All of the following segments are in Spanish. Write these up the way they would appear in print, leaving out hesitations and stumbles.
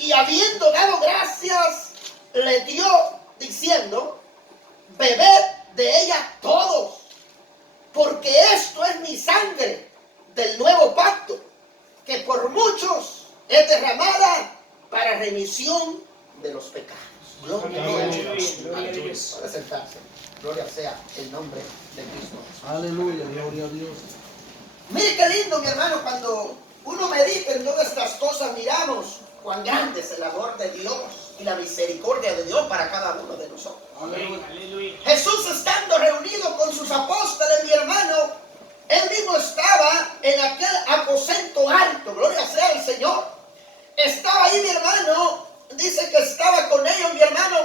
y habiendo dado gracias, le dio, diciendo: bebed de ella todos, porque esto es mi sangre del nuevo pacto, que por muchos es derramada para remisión de los pecados. Gloria a Dios. Para sentarse. Gloria sea el nombre de Cristo. Aleluya, gloria a Dios. Mire qué lindo, mi hermano, cuando uno medita en todas estas cosas, miramos cuán grande es el amor de Dios y la misericordia de Dios para cada uno de nosotros. Aleluya. Jesús, estando reunido con sus apóstoles, mi hermano, él mismo estaba en aquel aposento alto, gloria sea al Señor. Estaba ahí, mi hermano, dice que estaba con ellos, mi hermano,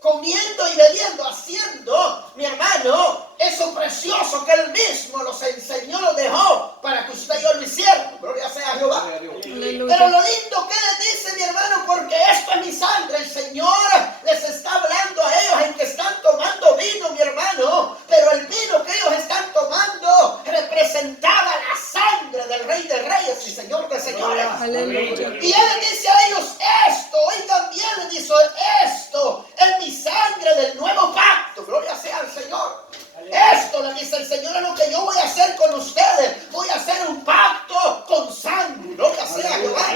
comiendo y bebiendo, haciendo, mi hermano, eso precioso que él mismo los enseñó, los dejó para que usted y yo lo hiciéramos. Gloria sea a Jehová. Pero lo lindo que les dice, mi hermano, porque esto es mi sangre. El Señor les está hablando a ellos en que están tomando vino, mi hermano, pero el vino que ellos están tomando representaba la sangre del Rey de Reyes y Señor de Señores. Aleluya. Y él les dice a ellos esto, oigan bien, les dice esto es mi sangre del nuevo pacto. Gloria sea al Señor. Esto, le dice el Señor, es lo que yo voy a hacer con ustedes. Voy a hacer un pacto con sangre. Gloria sea a Jehová.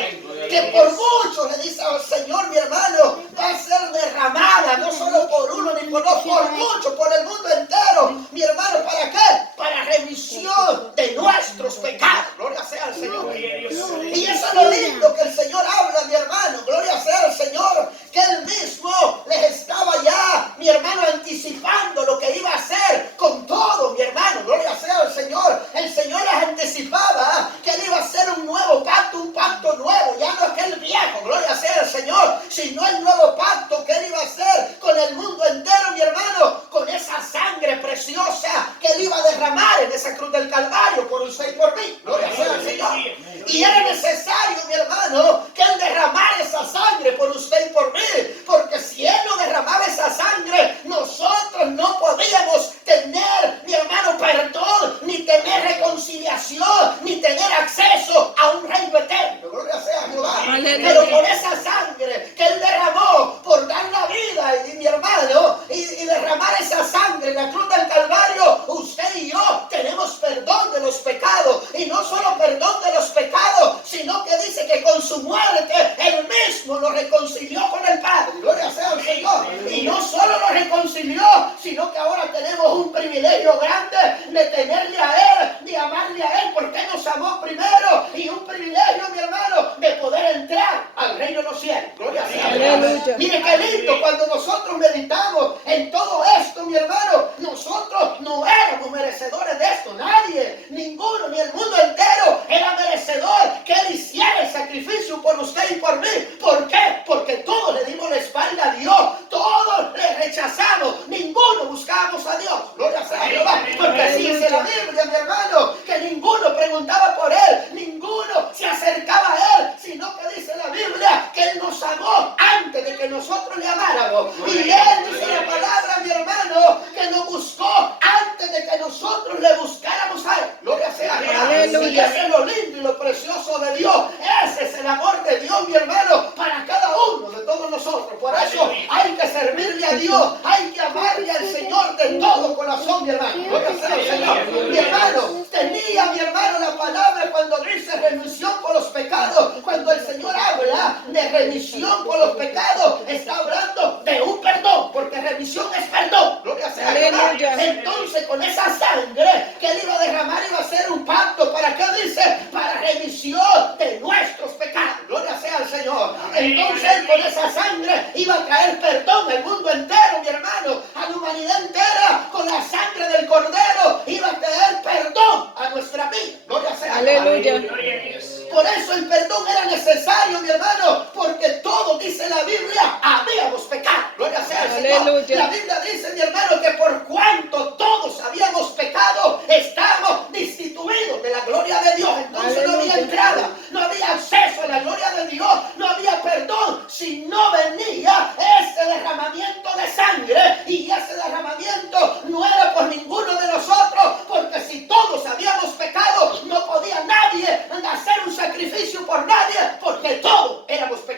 Que por mucho, le dice al Señor, mi hermano, va a ser derramada, no solo por uno ni por dos, por mucho, por el mundo entero. Mi hermano, ¿para qué? Para remisión de nuestros pecados. Gloria sea al Señor. Y eso es lo lindo que el Señor habla, mi hermano. Gloria sea al Señor, que Él mismo les estaba ya, mi hermano, anticipando lo que iba a hacer con todo, mi hermano. Gloria sea al Señor. El Señor les anticipaba que Él iba a hacer un nuevo pacto, un pacto nuevo, ya no aquel viejo, gloria sea al Señor, sino el nuevo pacto que Él iba a hacer con el mundo entero, mi hermano, con esa sangre preciosa que Él iba a derramar en esa cruz del Calvario por usted y por mí. Gloria sea al Señor. Y era necesario, mi hermano, que Él derramara esa sangre por usted y por mí, porque si Él no derramaba esa sangre, nosotros no podíamos tener, mi hermano, perdón, ni tener reconciliación, ni tener acceso a un reino eterno. Gloria sea a Jehová. Pero por esa sangre que Él derramó por dar la vida, y mi hermano, y derramar esa sangre en la cruz del Calvario, usted y yo tenemos perdón de los pecados. Y no solo perdón de los pecados, sino que dice que con su muerte Él mismo nos reconcilió con el Padre. Gloria sea al Señor. Y no solo nos reconcilió, sino que ahora tenemos un privilegio grande de tenerle a Él, de amarle a Él, porque nos amó primero. Y un privilegio, mi hermano, de poder entrar al reino de los cielos. Gloria sea a Dios. Mire qué lindo cuando nosotros meditamos en todo esto, mi hermano. Nosotros no éramos merecedores de esto. Nadie, ninguno, ni el mundo entero era merecedor que Él hiciera el sacrificio por usted y por mí. ¿Por qué? Porque todos le dimos la espalda a Dios. Todos le rechazamos. Ninguno buscábamos a Dios. Gloria sea a Jehová. Porque así dice la Biblia, mi hermano, que ninguno preguntaba por Él. Ninguno se acercaba a Él. Sino que dice la Biblia que Él nos amó antes de que nosotros le amáramos. Y Él dice la palabra, mi hermano, que nos buscó antes de que nosotros le buscáramos a Él. Gloria sea a Jehová. Y ese es lo lindo y lo precioso de Dios. Ese es el amor de Dios, mi hermano, para cada uno de todos nosotros. Por eso hay que servirle a Dios, hay que amarle al Señor de todo corazón, mi hermano. Gloria sea al Señor. Mi hermano, tenía, mi hermano, la palabra cuando dice remisión por los pecados. Cuando el Señor habla de remisión por los pecados, está hablando de un perdón, porque remisión es perdón. Gloria sea a Jehová. Entonces, con esa sangre que Él iba a derramar, iba a hacer un pacto. ¿Para qué dice? Para remisión de nuestros pecados. Gloria sea al Señor. Entonces, Él con esa sangre iba a traer perdón al mundo entero, mi hermano, a la humanidad entera. Con la sangre del Cordero iba a traer perdón a nuestra vida. Gloria sea a Dios. Por eso el perdón era necesario, mi hermano, porque todos, dice la Biblia, habíamos pecado. Gloria sea al Señor. La Biblia dice, mi hermano, que por cuanto todos habíamos pecado, estábamos destituidos de la gloria de Dios. Entonces no había entrada, no había acceso a la gloria de Dios, no había perdón si no venía ese derramamiento de sangre. Y ese derramamiento no era por ninguno de nosotros, porque si todos habíamos pecado, no podía nadie hacer un sacrificio por nadie, porque todos éramos pecadores.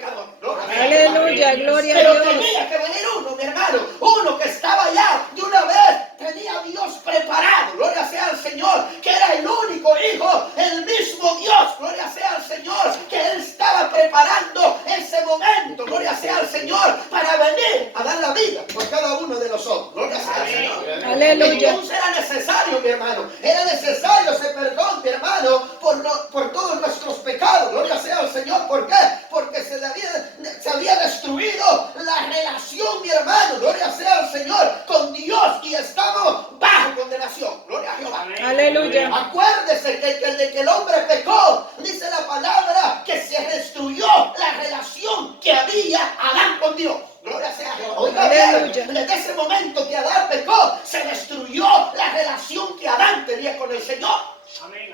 sea Aleluya, Jehová. gloria a Pero Dios. tenía que venir uno, mi hermano, uno que estaba ya de una vez, tenía a Dios preparado, gloria sea al Señor, que era el único hijo, el mismo Dios, gloria sea al Señor, que Él estaba preparando ese momento, gloria sea al Señor, para venir a dar la vida por cada uno de nosotros, gloria sea al Señor. Aleluya. Entonces era necesario, mi hermano, era necesario ese perdón, mi hermano, por todos nuestros pecados, gloria sea al Señor. ¿Por qué? Porque se había destruido la relación, mi hermano, gloria sea al Señor, con Dios, y estamos bajo condenación, gloria a Jehová. Aleluya. Acuérdese que desde que el hombre pecó, dice la palabra, que se destruyó la relación que había Adán con Dios. Gloria sea a Jehová. Oiga bien, Aleluya. desde ese momento que Adán pecó, se destruyó la relación que Adán tenía con el Señor.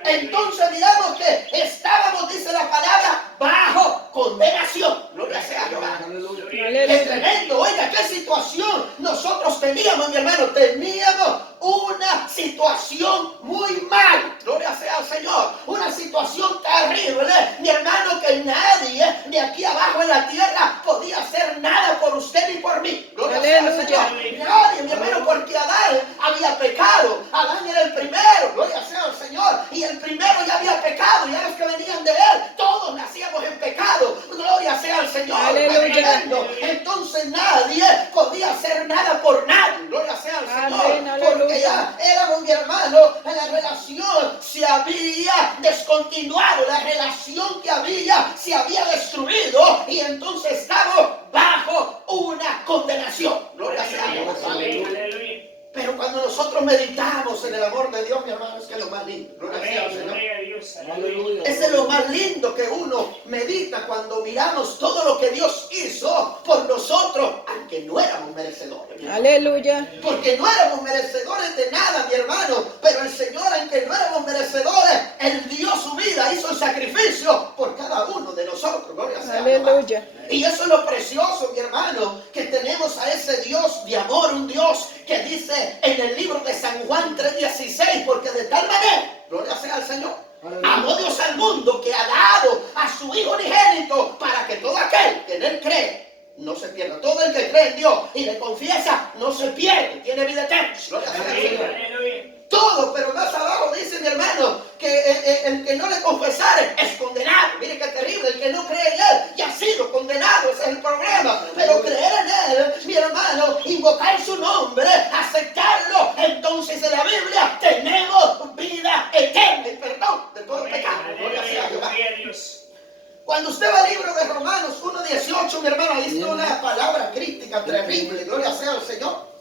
Entonces miramos que estábamos, dice la palabra, bajo condenación. Gloria sea a Jehová. Aleluya. Qué Aleluya. tremendo, oiga, qué situación nosotros teníamos, mi hermano. Teníamos una situación muy mal, gloria sea al Señor. Una situación terrible, mi hermano, que nadie de aquí abajo en la tierra podía hacer nada por usted ni por mí. Gloria sea al Aleluya. Señor. Nadie, mi hermano, porque Adán había pecado. Adán era el primero, gloria sea al Señor. Y el primero ya había pecado, ya los que venían de él, todos nacíamos en pecado. Gloria sea al Señor. Aleluya. Entonces nadie podía hacer nada por nadie. Gloria sea al Señor. Amén, aleluya. Porque ya éramos, mi hermano, la relación se había descontinuado, la relación que había se había destruido, y entonces estamos bajo una condenación. Gloria sea a Dios. Aleluya. Pero cuando nosotros meditamos en el amor de Dios, mi hermano, es que es lo más lindo. Gloria sea al Señor. Aleluya. Ese es lo más lindo que uno medita cuando miramos todo lo que Dios hizo por nosotros, aunque no éramos merecedores. mi hermano. Aleluya. Porque no éramos merecedores de nada, mi hermano. Pero el Señor, aunque no éramos merecedores, Él dio su vida, hizo el sacrificio por cada uno de nosotros. Gloria sea a Jehová. Aleluya. Y eso es lo precioso, mi hermano, que tenemos a ese Dios de amor, un Dios que dice en el libro de San Juan 3:16, porque de tal manera, gloria sea al Señor, amó Dios al mundo que ha dado a su Hijo unigénito para que todo aquel que en Él cree no se pierda. Todo el que cree en Dios y le confiesa no se pierde, tiene vida eterna. Gloria sea al Señor. Todo, pero más abajo dice, mi hermano, que el que no le confesare es condenado. Mire qué terrible, el que no cree en Él ya ha sido condenado, ese es el problema. Pero creer en Él, mi hermano, invocar su nombre, aceptarlo, entonces en la Biblia tenemos vida eterna y perdón de todo pecado. Gloria sea a Jehová. Cuando usted va al libro de Romanos 1:18, mi hermano, ahí está una palabra crítica terrible, gloria sea al Señor.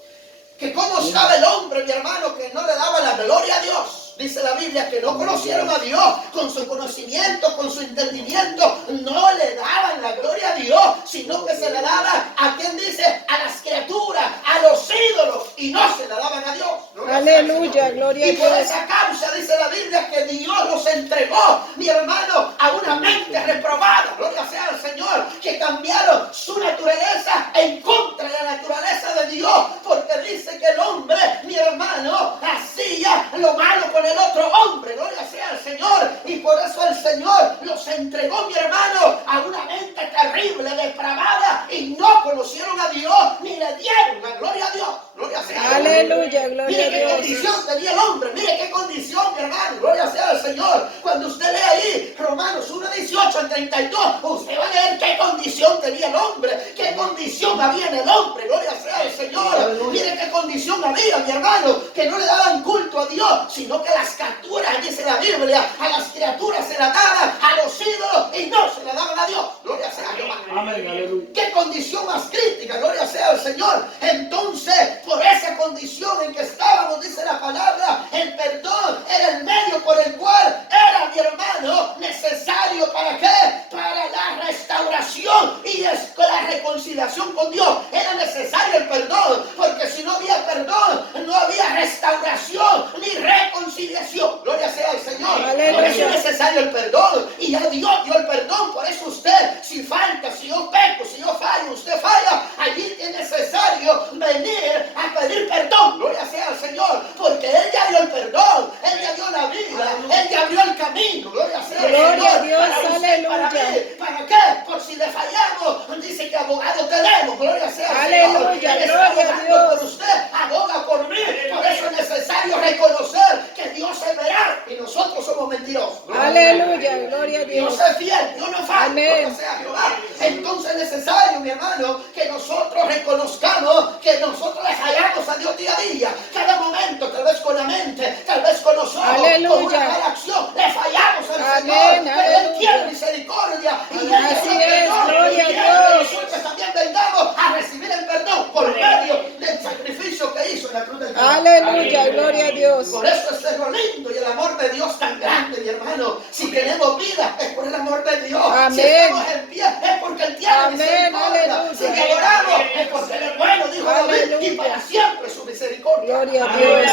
Que cómo estaba el hombre, mi hermano, que no le daba la gloria a Dios. Dice la Biblia que no conocieron a Dios con su conocimiento, con su entendimiento. No le daban la gloria a Dios, sino que se le daba a quien dice, a las criaturas, a los ídolos, y no se la daban a Dios. Gloria Aleluya, sea al Señor. gloria a Y por Dios. esa causa dice la Biblia que Dios los entregó, mi hermano, a una mente reprobada. Gloria sea al Señor, que cambiaron su naturaleza en contra de la naturaleza de Dios, porque dice que el hombre, mi hermano, hacía lo malo con el otro hombre. Gloria sea al Señor, y por eso el Señor los entregó, mi hermano, a una mente terrible, depravada, y no conocieron a Dios ni le dieron la gloria a Dios. Gloria sea a Dios. Aleluya, gloria Mire a qué Dios. condición tenía el hombre, mire qué condición, mi hermano, gloria sea al Señor. Cuando usted lee ahí Romanos 1:18 al 32, usted va a leer qué condición tenía el hombre, qué condición había en el hombre, gloria sea al Señor. Mire qué condición había, mi hermano, que no le daban culto a Dios, sino que las criaturas, dice la Biblia, a las criaturas se la daban, a los ídolos, y no se la daban a Dios. Gloria sea a Jehová. Amén, aleluya. Qué condición más crítica, gloria sea al Señor. Entonces, por esa condición en que estábamos, dice la palabra, el perdón era el medio por el cual era, mi hermano, necesario. ¿Para qué? Para la restauración y la reconciliación con Dios. Era necesario el perdón, porque si no había perdón, no había restauración ni reconciliación. Gloria sea al Señor. Aleluya. Por eso es necesario el perdón, y ya Dios dio el perdón. Por eso usted, si falta, si yo peco, si yo fallo, usted falla, allí es necesario venir a pedir perdón. Gloria sea al Señor, porque Él ya dio el perdón, Él ya dio la vida, Él ya abrió el camino. Gloria sea al Gloria Señor. a Dios, Para usted, para aleluya. mí. ¿Para qué? Por si le fallamos, dice dice que abogado tenemos, gloria sea al Aleluya, Señor. Él está gloria a abogando Dios. por usted, aboga por mí. Por eso es necesario reconocer que Dios es veraz y nosotros somos mentirosos. Aleluya, gloria a Dios Dios. es fiel, Dios no falla, Amén. gloria sea a Jehová. Entonces es necesario, mi hermano, que nosotros reconozcamos que nosotros le fallamos a Dios día a día, cada momento, tal vez con la mente, tal vez con los ojos, Aleluya. con una mala acción, le fallamos al Amén, Señor, pero Él aleluya. tiene misericordia y Él Así nos es, perdona, gloria y a quiere Dios. que nosotros también vengamos a recibir el perdón por medio del sacrificio que hizo en la cruz del Calvario. Aleluya, gloria a Dios. Por eso es lo lindo y el amor de Dios tan grande, mi hermano. Si tenemos vida, es por el amor de Dios. Amén. Si estamos en pie, es porque Él tiene Amén, misericordia. aleluya. Si adoramos, es porque Él es bueno, dijo David, y Aleluya. para siempre su misericordia. Gloria a Dios.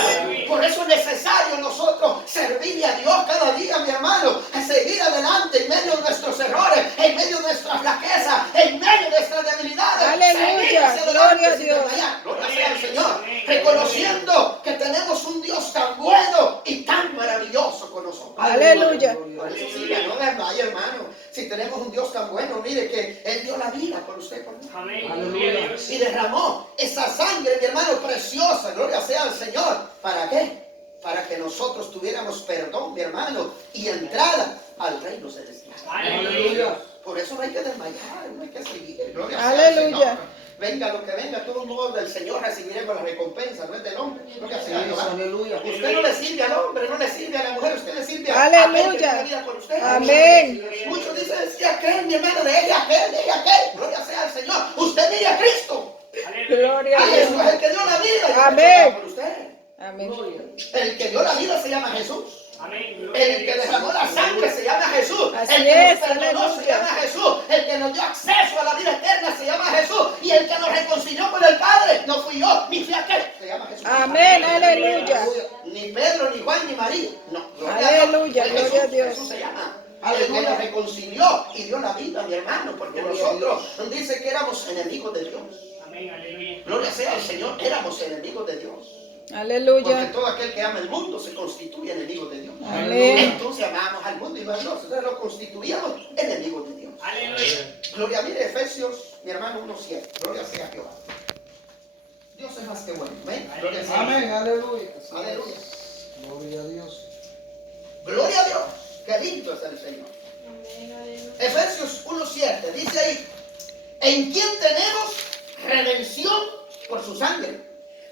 Por eso es necesario nosotros servirle a Dios cada día, mi hermano, a seguir adelante en medio de nuestros errores, en medio de nuestras flaquezas, en medio de nuestras debilidades. Aleluya. Seguir hacia adelante Gloria a sin Dios. desmayar. Gloria sea al Señor. Reconociendo que tenemos un Dios tan bueno y tan maravilloso con nosotros. Aleluya. Por eso sí, no desmaye, hermano. Si tenemos un Dios tan bueno, mire que Él dio la vida por usted, por mí. Amén. Aleluya. Y derramó esa sangre, mi hermano, preciosa, gloria sea al Señor. ¿Para qué? Para que nosotros tuviéramos perdón, mi hermano, y entrada al reino celestial. Aleluya. Por eso no hay que desmayar, no hay que seguir, gloria sea al Aleluya. Señor. Venga lo que venga, todos modos del Señor recibiremos la recompensa, no es del hombre, gloria sea a Jehová. Aleluya. Usted no le sirve al hombre, no le sirve a la mujer, usted le sirve Aleluya. a aquel que dio la vida por usted. Amén. Muchos dicen, es que aquel, mi hermano, de ella, aquel, gloria sea al Señor. Usted mire a Cristo. Gloria a Cristo Dios. es el que dio la vida y Amén. por usted. Amén. El que dio la vida se llama Jesús. Amén. El que derramó la sangre se llama Jesús. Así El que es, nos perdonó se aleluya. llama Jesús. El que nos dio acceso a la vida eterna se llama Jesús. Y el que nos reconcilió con el Padre no fui yo, ni fui aquel. Se llama Jesús. Amén, aleluya. Ni Pedro, ni Juan, ni María. No. Aleluya, Fue gloria a Jesús. Dios. Jesús se llama. El que nos reconcilió y dio la vida, mi hermano. Porque nosotros nos dice que éramos enemigos de Dios. Amén. Aleluya. Gloria sea al Señor. Éramos enemigos de Dios. Porque Aleluya. todo aquel que ama el mundo se constituye enemigo de Dios. Amén. Entonces amamos al mundo y no a Dios. Entonces lo constituíamos enemigos de Dios. Aleluya. Gloria, mire Efesios, mi hermano 1:7. Gloria sea a Jehová. Dios es más que bueno. Amén. Gloria sea a Jehová. Amén. Aleluya. Aleluya. Gloria a Dios. Gloria a Dios. Qué lindo es el Señor. Efesios 1:7 dice ahí: en quien tenemos redención por su sangre,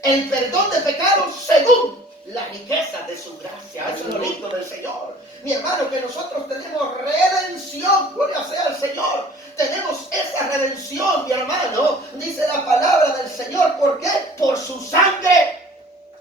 el perdón de pecados según la riqueza de su gracia. Eso es lo lindo del Señor. Mi hermano, que nosotros tenemos redención. Gloria sea al Señor. Tenemos esa redención, mi hermano. Dice la palabra del Señor. ¿Por qué? Por su sangre.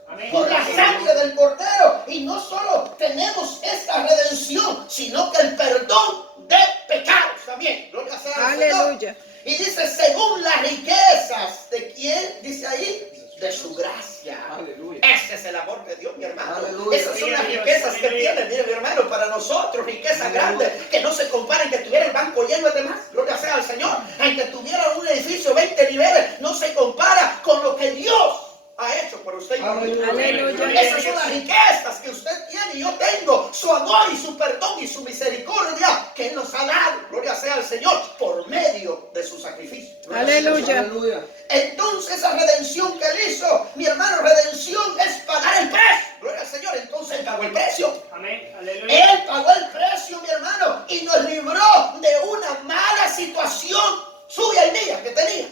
Amén. Por la sangre del Cordero. Y no solo tenemos esta redención, sino que el perdón de pecados también. Gloria sea al Señor. Aleluya. Y dice, según las riquezas, ¿de quién? Dice ahí, de su gracia. Aleluya. Ese es el amor de Dios, mi hermano. Aleluya. Esas son las riquezas que tiene, mire, mi hermano, para nosotros, riquezas grandes, que no se comparan, que tuviera el banco lleno de demás. Gloria sea al Señor. Aunque tuviera un edificio 20 niveles, no se compara con lo que Dios ha hecho por usted y por mí. Aleluya. Esas son las riquezas que usted tiene y yo tengo. Su amor y su perdón y su misericordia que Él nos ha dado. Gloria sea al Señor por medio de su sacrificio. Aleluya. Aleluya. Entonces esa redención que Él hizo, mi hermano, redención es pagar el precio. Gloria al Señor. Entonces Él pagó el precio. Amén. Aleluya. Él pagó el precio, mi hermano, y nos libró de una mala situación suya y mía que tenía.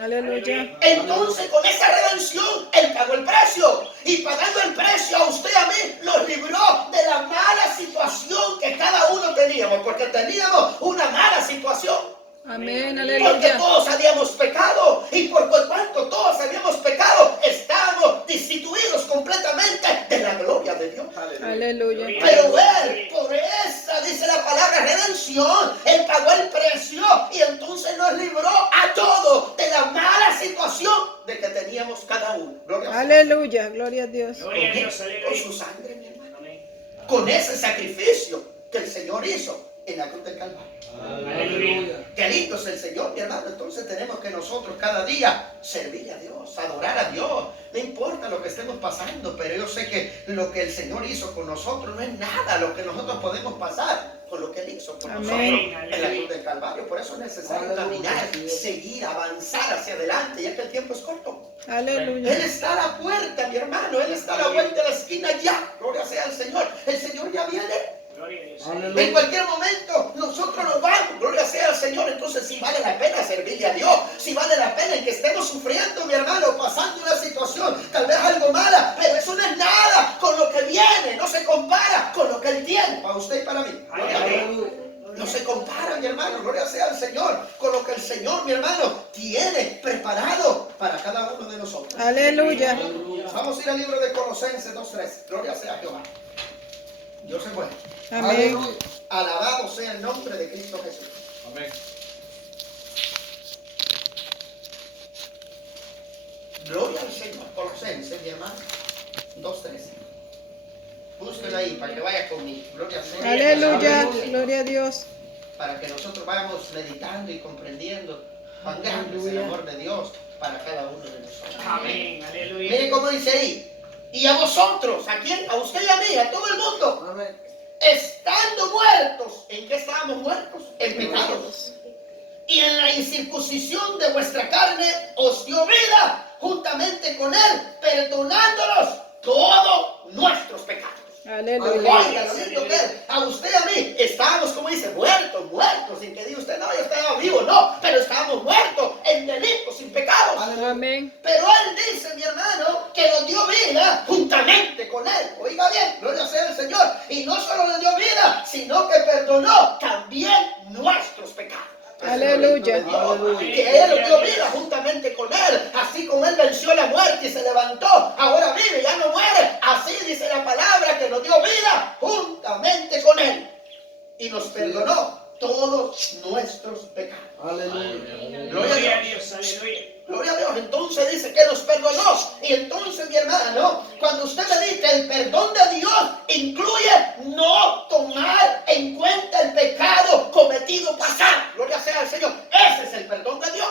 Aleluya. Entonces con esa redención Él pagó el precio, y pagando el precio a usted y a mí nos libró de la mala situación que cada uno teníamos, porque teníamos una mala situación. Amén. Porque Aleluya. todos habíamos pecado, y por cuanto todos habíamos pecado, estábamos destituidos completamente de la gloria de Dios. Aleluya. Pero Él, por esa, dice la palabra redención, Él pagó el precio y entonces nos libró a todos de la mala situación de que teníamos cada uno. Gloria a Dios. Aleluya. Gloria a Dios. Gloria a Dios. Con Aleluya. su sangre, mi hermano. Amén. Con ese sacrificio que el Señor hizo en la cruz del Calvario. Aleluya. Qué lindo es el Señor, mi hermano. Entonces tenemos que nosotros cada día servirle a Dios, adorar a Dios. No importa lo que estemos pasando, pero yo sé que lo que el Señor hizo con nosotros no es nada lo que nosotros podemos pasar con lo que Él hizo con Amén. nosotros en la cruz del Calvario. Por eso es necesario caminar, seguir, avanzar hacia adelante, ya que el tiempo es corto. Aleluya. Él está a la puerta, mi hermano. Él está a la vuelta de la esquina ya. Gloria sea al Señor. El Señor ya viene. Gloria a Dios. En Aleluya. cualquier momento nosotros nos vamos, gloria sea al Señor. Entonces sí vale la pena servirle a Dios, sí vale la pena en que estemos sufriendo, mi hermano, pasando una situación tal vez algo mala, pero eso no es nada con lo que viene, no se compara con lo que Él tiene para usted y para mí. Gloria a Dios. Aleluya. No se compara, mi hermano, gloria sea al Señor, con lo que el Señor, mi hermano, tiene preparado para cada uno de nosotros. Aleluya. Vamos a ir al libro de Colosenses 2:3. Gloria sea a Jehová. Dios es bueno. Amén. Aleluya. Alabado sea el nombre de Cristo Jesús. Amén. Gloria al Señor. Colosenses, mi hermano. 2:13. Búsquenlo ahí para que vaya conmigo. Gloria al Señor. Aleluya. Aleluya. Gloria a Dios. Para que nosotros vayamos meditando y comprendiendo cuán grande es el amor de Dios para cada uno de nosotros. Amén. Aleluya. Miren cómo dice ahí. Y a vosotros, ¿a quién? A usted y a mí, a todo el mundo. Amén. Estando muertos. ¿En qué estábamos muertos? En pecados. Y en la incircuncisión de vuestra carne os dio vida juntamente con Él, perdonándolos todos nuestros pecados. Aleluya. Oiga, lo lindo que es. A usted y a mí estábamos, como dice, muertos, sin que diga usted, no, yo estaba vivo, no, pero estábamos muertos en delitos, sin pecados. Amén. Pero Él dice, mi hermano, que nos dio vida juntamente con Él. Oiga bien, gloria sea al Señor. Y no solo nos dio vida, sino que perdonó también nuestros pecados. Aleluya. Aleluya. Que Él nos dio vida juntamente con Él. Así como Él venció la muerte y se levantó, ahora vive, ya no muere. Así dice la palabra, que nos dio vida juntamente con Él. Y nos perdonó todos nuestros pecados. Aleluya. Gloria a Dios. Aleluya. Gloria a Dios. Entonces dice que nos perdonó. Y entonces, mi hermano, cuando usted medita, el perdón de Dios incluye no tomar en cuenta el pecado cometido pasado. Gloria sea al Señor. Ese es el perdón de Dios.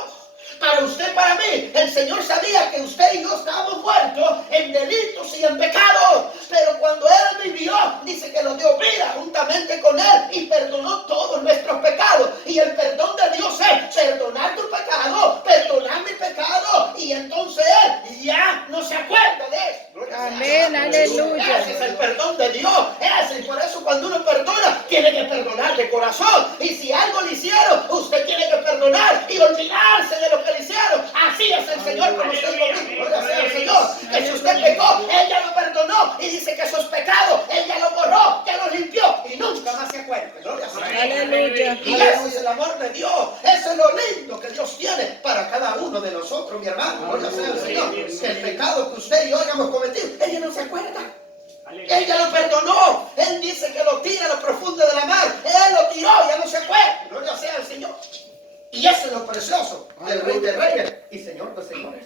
Para usted, para mí, el Señor sabía que usted y yo estábamos muertos en delitos y en pecados. Pero cuando Él vivió, dice que nos dio vida juntamente con Él y perdonó todos nuestros pecados. Y el perdón de Dios es perdonar tu pecado, perdonar mi pecado. Y entonces Él ya no se acuerda de eso. Gloria sea a Amén. Dios. Aleluya. Ese es el perdón de Dios. Ese, y por eso cuando uno perdona, tiene que perdonar de corazón. Y si algo le hicieron, usted tiene que perdonar y olvidarse de lo que le hicieron. Así es el Señor con usted y conmigo. Gloria sea al Señor. Que si usted pecó, Él ya lo perdonó. Y dice que esos pecados, Él ya lo borró, ya lo limpió. Y nunca más se acuerda. Gloria sea al Señor. Aleluya. Y ese es el amor de Dios. Eso es lo lindo que Dios tiene para cada uno de nosotros, mi hermano. Gloria sea al Señor. Que el pecado que usted y yo hayamos cometido, ella no se acuerda. Él ya lo perdonó. Él dice que lo tira a lo profundo de la mar. Él lo tiró, ya no se acuerda. Gloria sea al Señor. Y eso es lo precioso del Rey de Reyes y Señor de Señores.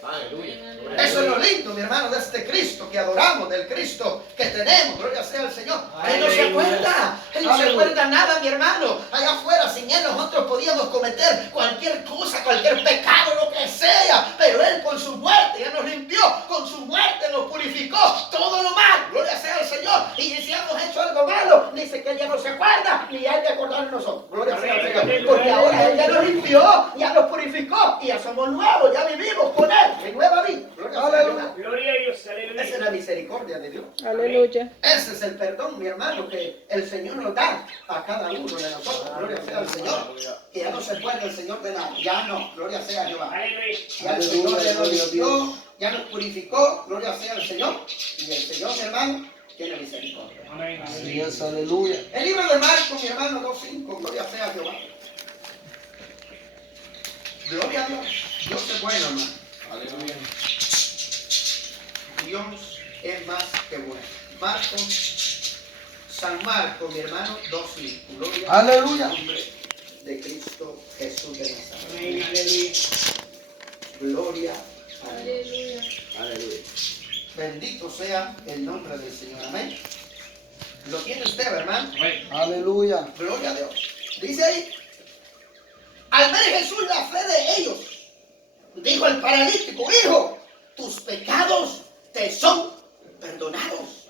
Eso es lo lindo, mi hermano, de este Cristo que adoramos, del Cristo que tenemos. Gloria sea al Señor. Él no se acuerda. Él no se acuerda nada, mi hermano. Allá afuera, sin Él, nosotros podíamos cometer cualquier cosa, cualquier pecado, lo que sea. Pero Él con su muerte ya nos limpió. Con su muerte nos purificó todo lo malo. Gloria sea al Señor. Y si hemos hecho algo malo, dice que Él ya no se acuerda, ni hay de acordarnos nosotros. Gloria sea al Señor. Porque ahora Él ya nos limpió, ya nos purificó y ya somos nuevos, ya vivimos con Él en nueva vida. Gloria sea al Señor. Gloria a Dios. Esa es Aleluya. la misericordia de Dios. Aleluya. Ese es el perdón, mi hermano, que el Señor nos da a cada uno de nosotros. Gloria sea al Señor. Que ya no se acuerda el Señor de nada. Ya no. Gloria sea a Jehová. Aleluya. Ya el Señor ya nos limpió, ya nos purificó. Gloria sea al Señor. Y el Señor, mi hermano, tiene misericordia. Amén. Así es, aleluya. El libro de Marcos, mi hermano, 2:5. Gloria sea a Jehová. Gloria a Dios. Dios es bueno, hermano. Aleluya. Dios es más que bueno. Marcos, San Marcos, mi hermano, 2:5. Gloria Aleluya. al nombre de Cristo Jesús de Nazaret. Amén. Aleluya. Gloria a Dios. Aleluya. Bendito sea el nombre del Señor. Amén. ¿Lo tiene usted, hermano? Aleluya. Gloria a Dios. Dice ahí, Al ver Jesús la fe de ellos, dijo el paralítico: hijo, tus pecados te son perdonados.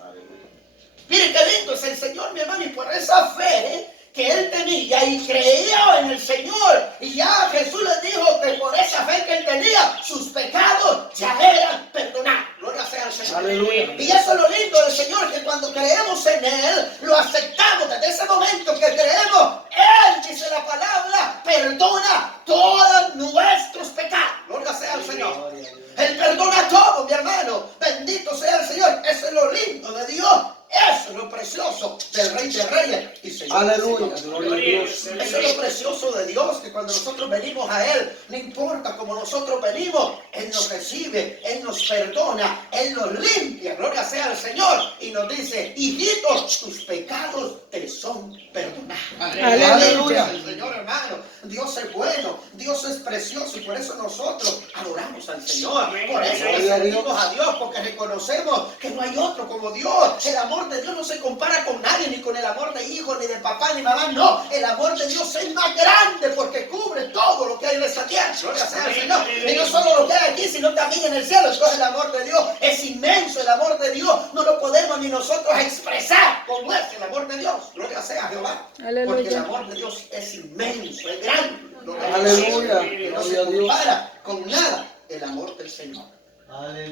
Mire qué lindo es el Señor, mi hermano, y por esa fe que él tenía y creía en el Señor, y ya Jesús les dijo que por esa fe que él tenía, sus pecados ya eran perdonados. Gloria sea al Señor. Aleluya. Y eso es lo lindo del Señor, que cuando creemos en Él, lo aceptamos. Desde ese momento que creemos, Él, dice la palabra, perdona todos nuestros pecados. Gloria sea al Señor. Él perdona todo, mi hermano. Bendito sea el Señor. Eso es lo lindo de Dios. Eso es lo precioso del Rey de Reyes y Señor. Aleluya. Gloria a Dios. Eso es lo precioso de Dios, que cuando nosotros venimos a Él, no importa cómo nosotros venimos, Él nos recibe, Él nos perdona, Él nos limpia. Gloria sea al Señor. Y nos dice: hijitos, tus pecados te son perdonados. Aleluya. El Señor, hermano, Dios es bueno, Dios es precioso, y por eso nosotros adoramos al Señor. Por eso le servimos a Dios, porque reconocemos que no hay otro como Dios. El amor de Dios no se compara con nadie, ni con el amor de hijo, ni de papá, ni mamá. No, el amor de Dios es más grande, porque cubre todo lo que hay en esta tierra. Gloria sea al Señor. Y no solo lo que hay aquí, sino también en el cielo. Entonces el amor de Dios es inmenso. El amor de Dios no lo podemos ni nosotros expresar con nuestro. El amor de Dios, gloria sea a Jehová. Aleluya. Porque el amor de Dios es inmenso, es grande. Aleluya. Que no Gloria se a Dios. compara con nada el amor del Señor.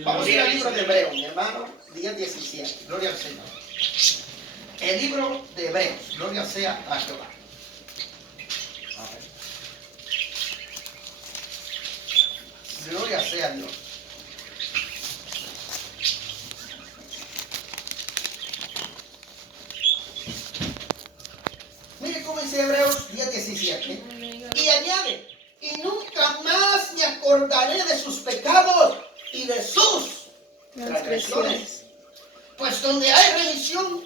Vamos a ir al libro de Hebreos, mi hermano, 10:17. Gloria al Señor. El libro de Hebreos, gloria sea a Jehová. Gloria sea a Dios. Mire cómo dice Hebreos 10:17. Y añade: y nunca más me acordaré de sus pecados y de sus transgresiones. Pues donde hay remisión,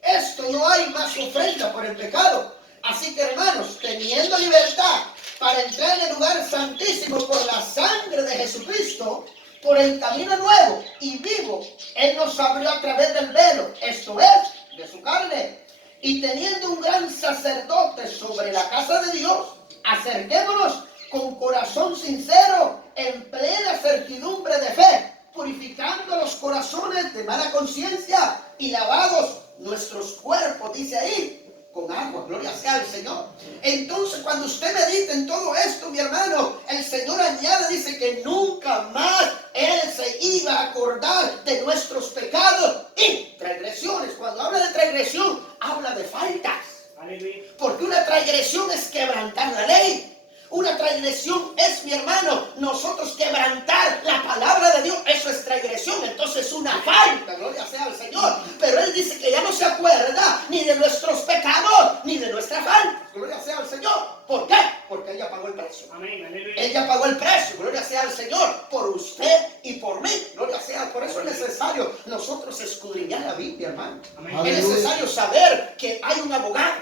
esto no hay más ofrenda por el pecado. Así que, hermanos, teniendo libertad para entrar en el lugar santísimo por la sangre de Jesucristo, por el camino nuevo y vivo, Él nos abrió a través del velo, esto es, de su carne. Y teniendo un gran sacerdote sobre la casa de Dios, acerquémonos con corazón sincero, en plena certidumbre de fe, purificando los corazones de mala conciencia y lavados nuestros cuerpos, dice ahí, con agua. Gloria sea al Señor. Entonces, cuando usted medita en todo esto, mi hermano, el Señor añade, dice que nunca más Él se iba a acordar de nuestros pecados y transgresiones. Cuando habla de transgresión, habla de faltas. Aleluya. Porque una transgresión es quebrantar la ley. Una transgresión es, mi hermano, nosotros quebrantar la palabra de Dios. Eso es transgresión, entonces es una falta. Gloria sea al Señor. Pero Él dice que ya no se acuerda ni de nuestros pecados, ni de nuestra falta. Gloria sea al Señor. ¿Por qué? Porque Él ya pagó el precio. Amén. Aleluya. Él ya pagó el precio, gloria sea al Señor, por usted y por mí. Gloria sea, por eso es necesario nosotros escudriñar la Biblia, hermano. Amén. Es necesario saber que hay un abogado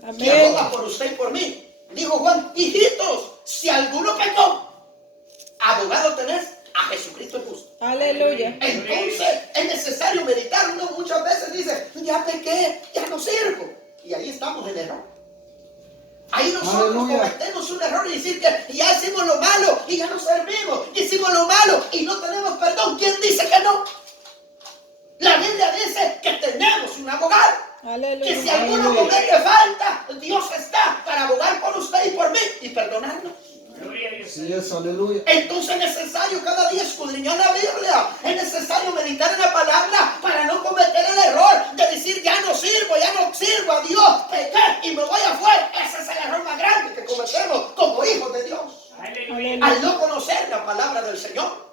que Amén. aboga por usted y por mí. Dijo Juan: hijitos, si alguno pecó, abogado tenés a Jesucristo justo. Aleluya. Entonces es necesario meditar. Uno muchas veces dice: ya pequé, ya no sirvo. Y ahí estamos en error. Ahí nosotros cometemos un error y decir que ya hicimos lo malo y ya no servimos. Hicimos lo malo y no tenemos perdón. ¿Quién dice que no? La Biblia dice que tenemos un abogado. Que si Aleluya. alguno comete falta, Dios está para abogar por usted y por mí y perdonarnos. Gloria a Dios. Sí es, aleluya. Entonces es necesario cada día escudriñar la Biblia. Es necesario meditar en la palabra para no cometer el error de decir: ya no sirvo a Dios, pequé y me voy afuera. Ese es el error más grande que cometemos como hijos de Dios, Aleluya. al no conocer la palabra del Señor.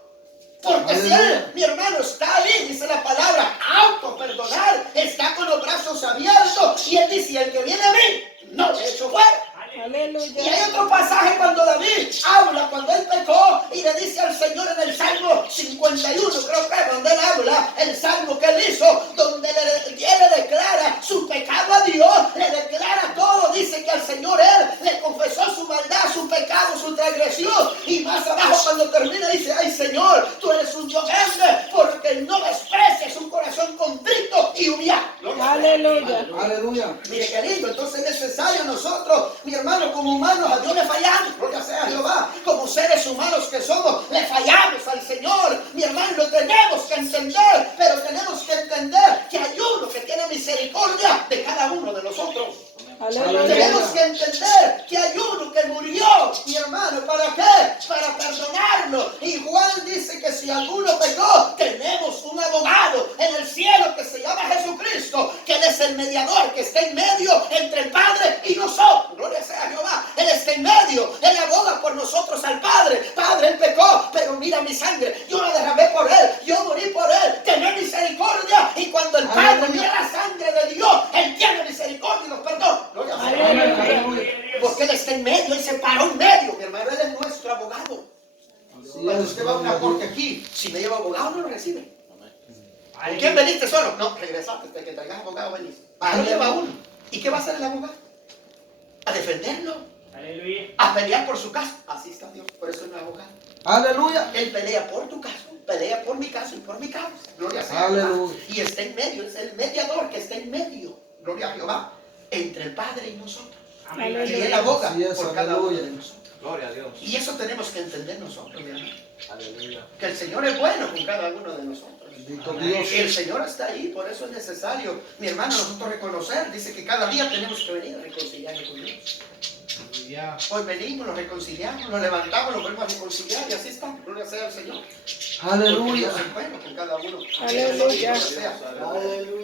Porque si Él, mi hermano, está ahí, dice la palabra, auto-perdonar, está con los brazos abiertos, y Él dice: el que viene a mí, no le echo fuera. Y Aleluya. hay otro pasaje cuando David habla, cuando él pecó, y le dice al Señor en el Salmo 51, creo que donde él habla, el salmo que él hizo, donde él le declara su pecado a Dios, le declara todo. Dice que al Señor él le confesó su maldad, su pecado, su transgresión, y más abajo cuando termina dice: ay Señor, tú eres un Dios grande, porque no desprecias un corazón contrito y humillado. Aleluya. Aleluya. Mire qué lindo, entonces es necesario nosotros, mi hermano, como humanos, a Dios le fallamos, gloria sea a Jehová, como seres humanos que somos, le fallamos al Señor, mi hermano, lo tenemos que entender, pero tenemos que entender que hay uno que tiene misericordia de cada uno de nosotros. Aleluya. Tenemos que entender que hay uno que murió, mi hermano, ¿para qué? Para perdonarnos. Y Juan dice que si alguno pecó, tenemos un abogado en el cielo que se llama Jesucristo, que Él es el mediador, que está en medio entre el Padre y nosotros. Gloria sea a Jehová. Él está en medio, Él aboga por nosotros al Padre. Padre, Él pecó, pero mira mi sangre, yo la derramé por Él, yo morí por Él, tené misericordia. Y cuando el Padre mira la sangre de Dios, Él tiene misericordia y nos perdona. Gloria sea a Jehová. Aleluya. Porque Él está en medio, Él se paró en medio, mi hermano, Él es nuestro abogado. Cuando usted va a una corte aquí, si me lleva abogado, no lo recibe. ¿Con quién veniste solo? No, regresaste, hasta que traigas abogado venís. Ahí lo lleva uno. ¿Y qué va a hacer el abogado? A defenderlo, Aleluya. a pelear por su caso. Así está Dios, por eso es un abogado. Aleluya. Él pelea por tu caso, pelea por mi caso y por mi causa. Gloria sea a Jehová. Aleluya. Y está en medio, es el mediador que está en medio. Gloria a Jehová, entre el Padre y nosotros. Amén. Y Él aboga Así es, por cada uno aleluya. de nosotros. Gloria a Dios. Y eso tenemos que entender nosotros, mi hermano. Aleluya. Que el Señor es bueno con cada uno de nosotros. Bendito Dios. Y el Señor está ahí, por eso es necesario, mi hermano, nosotros reconocer. Dice que cada día tenemos que venir a reconciliarnos con Dios. Hoy venimos, nos reconciliamos, nos levantamos, nos volvemos a reconciliar y así está. Gloria sea al Señor. Porque Aleluya. Dios es bueno con cada uno. Aleluya. Gloria sea.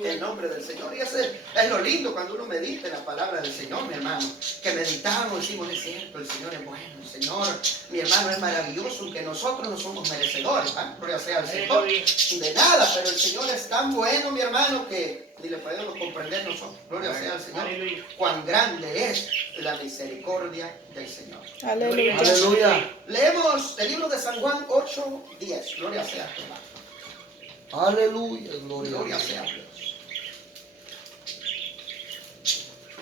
En nombre del Señor. Y ese es lo lindo cuando uno medita en la palabra del Señor, mi hermano. Que meditamos y decimos, es cierto, el Señor es bueno. El Señor, mi hermano, es maravilloso, aunque nosotros no somos merecedores. ¿Ah? Gloria sea al Señor. De nada, pero el Señor es tan bueno, mi hermano, que ni le podemos comprender nosotros. Gloria sea al Señor. Aleluya. Cuán grande es la misericordia del Señor. Aleluya. Aleluya. Leemos el libro de San Juan 8:10. Gloria sea a Jehová. Aleluya. Gloria a Gloria Dios. sea a Dios.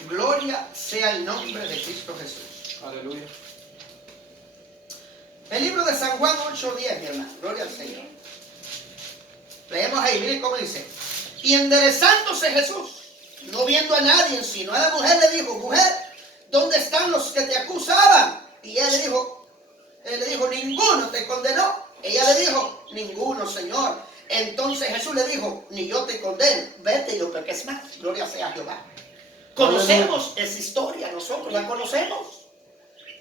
Gloria sea el nombre de Cristo Jesús. Aleluya. El libro de San Juan 8:10, mi hermano. Gloria al Señor. Leemos ahí, miren cómo dice. Y enderezándose Jesús, no viendo a nadie, sino a la mujer, le dijo, mujer, ¿dónde están los que te acusaban? Y él le dijo, ninguno te condenó. Ella le dijo, ninguno, Señor. Entonces Jesús le dijo, ni yo te condeno, vete y no peques más. Gloria sea a Jehová. Conocemos esa historia, nosotros la conocemos.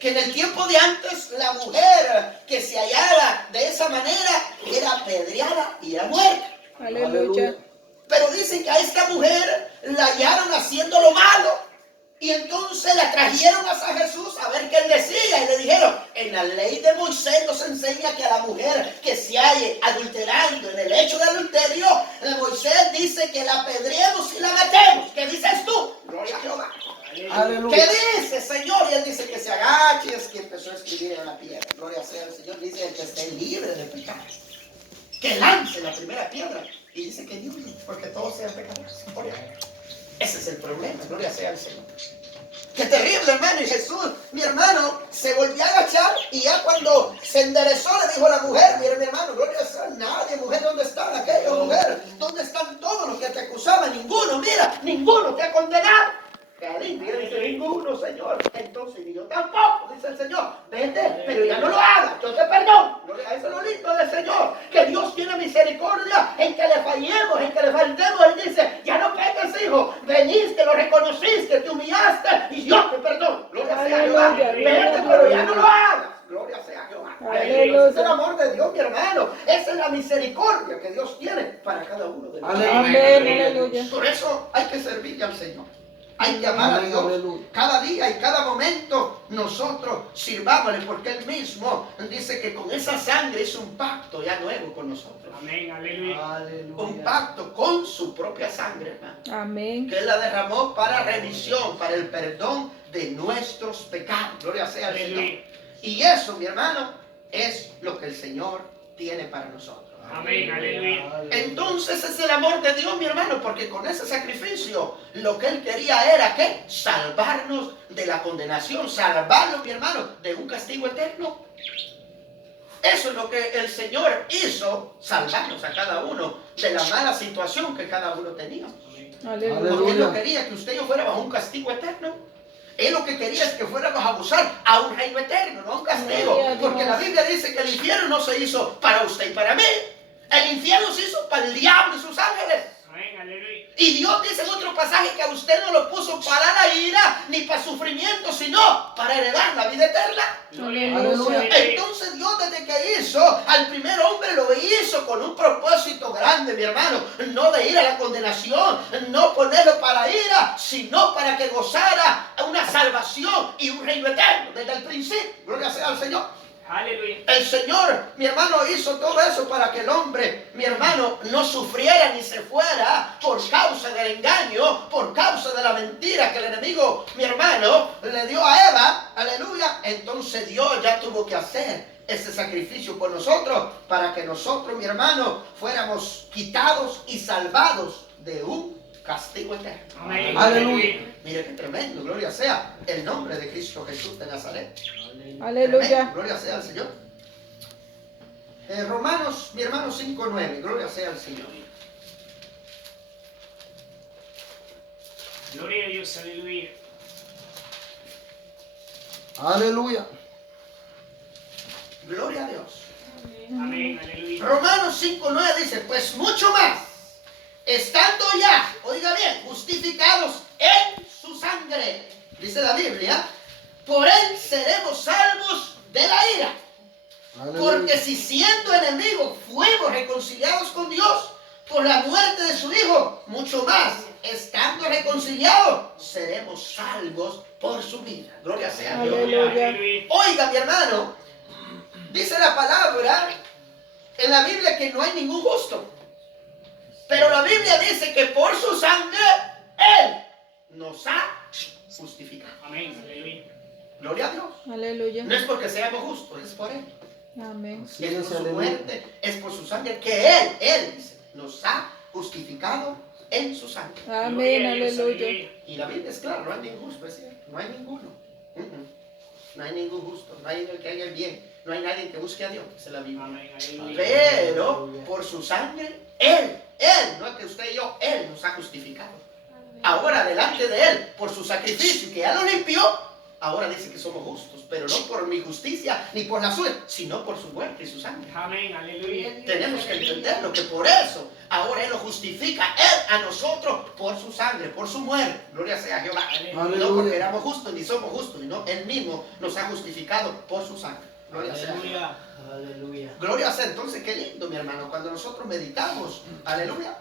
Que en el tiempo de antes la mujer que se hallaba de esa manera era apedreada y era muerta. Aleluya. Pero dicen que a esta mujer la hallaron haciendo lo malo. Y entonces la trajeron hasta Jesús a ver qué él decía. Y le dijeron, en la ley de Moisés nos enseña que a la mujer que se halle adulterando en el hecho de adulterio, Moisés dice que la apedreemos y la matemos. ¿Qué dices tú? Gloria a Jehová. Aleluya. ¿Qué dice, Señor? Y él dice que se agache. Y es que empezó a escribir en la piedra. Gloria sea al Señor. Dice el que esté libre de pecado, que lance la primera piedra. Y dice que ni uno, porque todos sean pecadores. Gloria a Dios. Ese es el problema. Gloria sea al Señor. Qué terrible, hermano. Y Jesús, mi hermano, se volvió a agachar. Y ya cuando se enderezó, le dijo a la mujer, mire, mi hermano, gloria sea, nadie, mujer, ¿dónde están aquellos, mujer? ¿Dónde están todos los que te acusaban? Ninguno, mira, ninguno te ha condenado. Y él dice, ninguno, Señor. Entonces, ni yo tampoco, dice el Señor. Vete, pero ya no lo hagas, yo te perdono. Gloria, eso es lo lindo del Señor, que Dios tiene misericordia en que le fallemos, en que le faltemos. Él dice, ya no peques, hijo. Veniste, lo reconociste, te humillaste y yo te perdono. Gloria sea a Jehová. Vete, pero ya no lo hagas. Gloria sea a Jehová. Ese es el amor de Dios, mi hermano. Esa es la misericordia que Dios tiene para cada uno de nosotros. Amén. Aleluya. Por eso hay que servirle al Señor. Hay que amar a Amén, Dios. aleluya. Cada día y cada momento nosotros sirvámosle, porque Él mismo dice que con esa sangre hizo un pacto ya nuevo con nosotros. Amén. Aleluya. Un pacto con su propia sangre, hermano, Amén. que Él la derramó para remisión, para el perdón de nuestros pecados. Gloria sea al Señor. Aleluya. Y eso, mi hermano, es lo que el Señor tiene para nosotros. Amén. Aleluya. Entonces es el amor de Dios, mi hermano, porque con ese sacrificio lo que Él quería era ¿qué? Salvarnos de la condenación, salvarnos, mi hermano, de un castigo eterno. Eso es lo que el Señor hizo, salvarnos a cada uno de la mala situación que cada uno tenía. Aleluya. Porque Él no quería que usted y yo fuera bajo un castigo eterno. Él lo que quería es que fuéramos a gozar a un reino eterno, no a un castigo. Gloria a Dios. Porque la Biblia dice que el infierno no se hizo para usted y para mí. El infierno se hizo para el diablo y sus ángeles. Amén, aleluya. Y Dios dice en otro pasaje que a usted no lo puso para la ira ni para sufrimiento, sino para heredar la vida eterna. Aleluya. Entonces Dios desde que hizo al primer hombre lo hizo con un propósito grande, mi hermano. No de ir a la condenación, no ponerlo para ira, sino para que gozara una salvación y un reino eterno desde el principio. Gloria sea al Señor. Aleluya. El Señor, mi hermano, hizo todo eso para que el hombre, mi hermano, no sufriera ni se fuera por causa del engaño, por causa de la mentira que el enemigo, mi hermano, le dio a Eva. Aleluya. Entonces Dios ya tuvo que hacer ese sacrificio por nosotros para que nosotros, mi hermano, fuéramos quitados y salvados de un castigo eterno. Amén. Aleluya. Mire qué tremendo, gloria sea el nombre de Cristo Jesús de Nazaret. Aleluya. Tremendo, gloria sea al Señor. Romanos, mi hermano 5:9, gloria sea al Señor. Gloria a Dios, aleluya. Aleluya. Gloria a Dios. Amén, aleluya. Romanos 5:9 dice, pues mucho más, estando ya, oiga bien, justificados en su sangre, dice la Biblia, por él seremos salvos de la ira. Porque Aleluya. si siendo enemigos fuimos reconciliados con Dios por la muerte de su Hijo, mucho más, estando reconciliados, seremos salvos por su vida. Gloria sea a Dios. Aleluya. Aleluya. Oiga, mi hermano, dice la palabra en la Biblia que no hay ningún justo. Pero la Biblia dice que por su sangre Él nos ha justificado. Amén, aleluya. Gloria a Dios. Aleluya. No es porque seamos justos, es por Él. Amén. Así Es es, por su aleluya. muerte, es por su sangre que Él dice, nos ha justificado en su sangre. Amén. Gloria a Dios, Aleluya. Y la Biblia es clara, no hay ningún justo, es cierto, no hay ninguno. No hay ningún justo, no hay el que haga el bien, no hay nadie que busque a Dios, dice la Biblia. Amén, aleluya. Pero por su sangre, Él, no es que usted y yo, Él nos ha justificado. Ahora delante de Él, por su sacrificio que ya lo limpió, ahora dice que somos justos, pero no por mi justicia ni por la suya, sino por su muerte y su sangre. Amén, aleluya. Tenemos que entenderlo, que por eso ahora Él lo justifica, Él a nosotros por su sangre, por su muerte. Gloria sea a Jehová. Aleluya. No porque éramos justos ni somos justos, sino Él mismo nos ha justificado por su sangre. Gloria sea a Jehová. Aleluya. Gloria sea. Entonces, qué lindo, mi hermano, cuando nosotros meditamos, aleluya,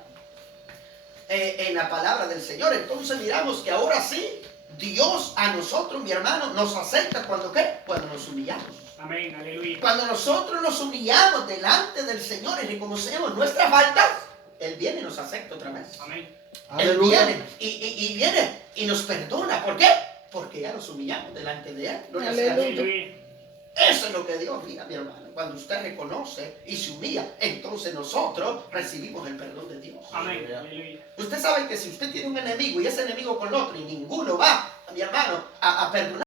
en la palabra del Señor. Entonces miramos que ahora sí, Dios a nosotros, mi hermano, nos acepta cuando ¿qué? Cuando nos humillamos. Amén, aleluya. Cuando nosotros nos humillamos delante del Señor y reconocemos nuestras faltas, Él viene y nos acepta otra vez. Amén. Él Aleluya. viene y viene y nos perdona. ¿Por qué? Porque ya nos humillamos delante de Él. Gloria sea a Dios. Aleluya. Eso es lo que Dios mira, mi hermano. Cuando usted reconoce y se humilla, entonces nosotros recibimos el perdón de Dios. Amén, aleluya. Usted sabe que si usted tiene un enemigo y ese enemigo con otro y ninguno va, mi hermano, a perdonar.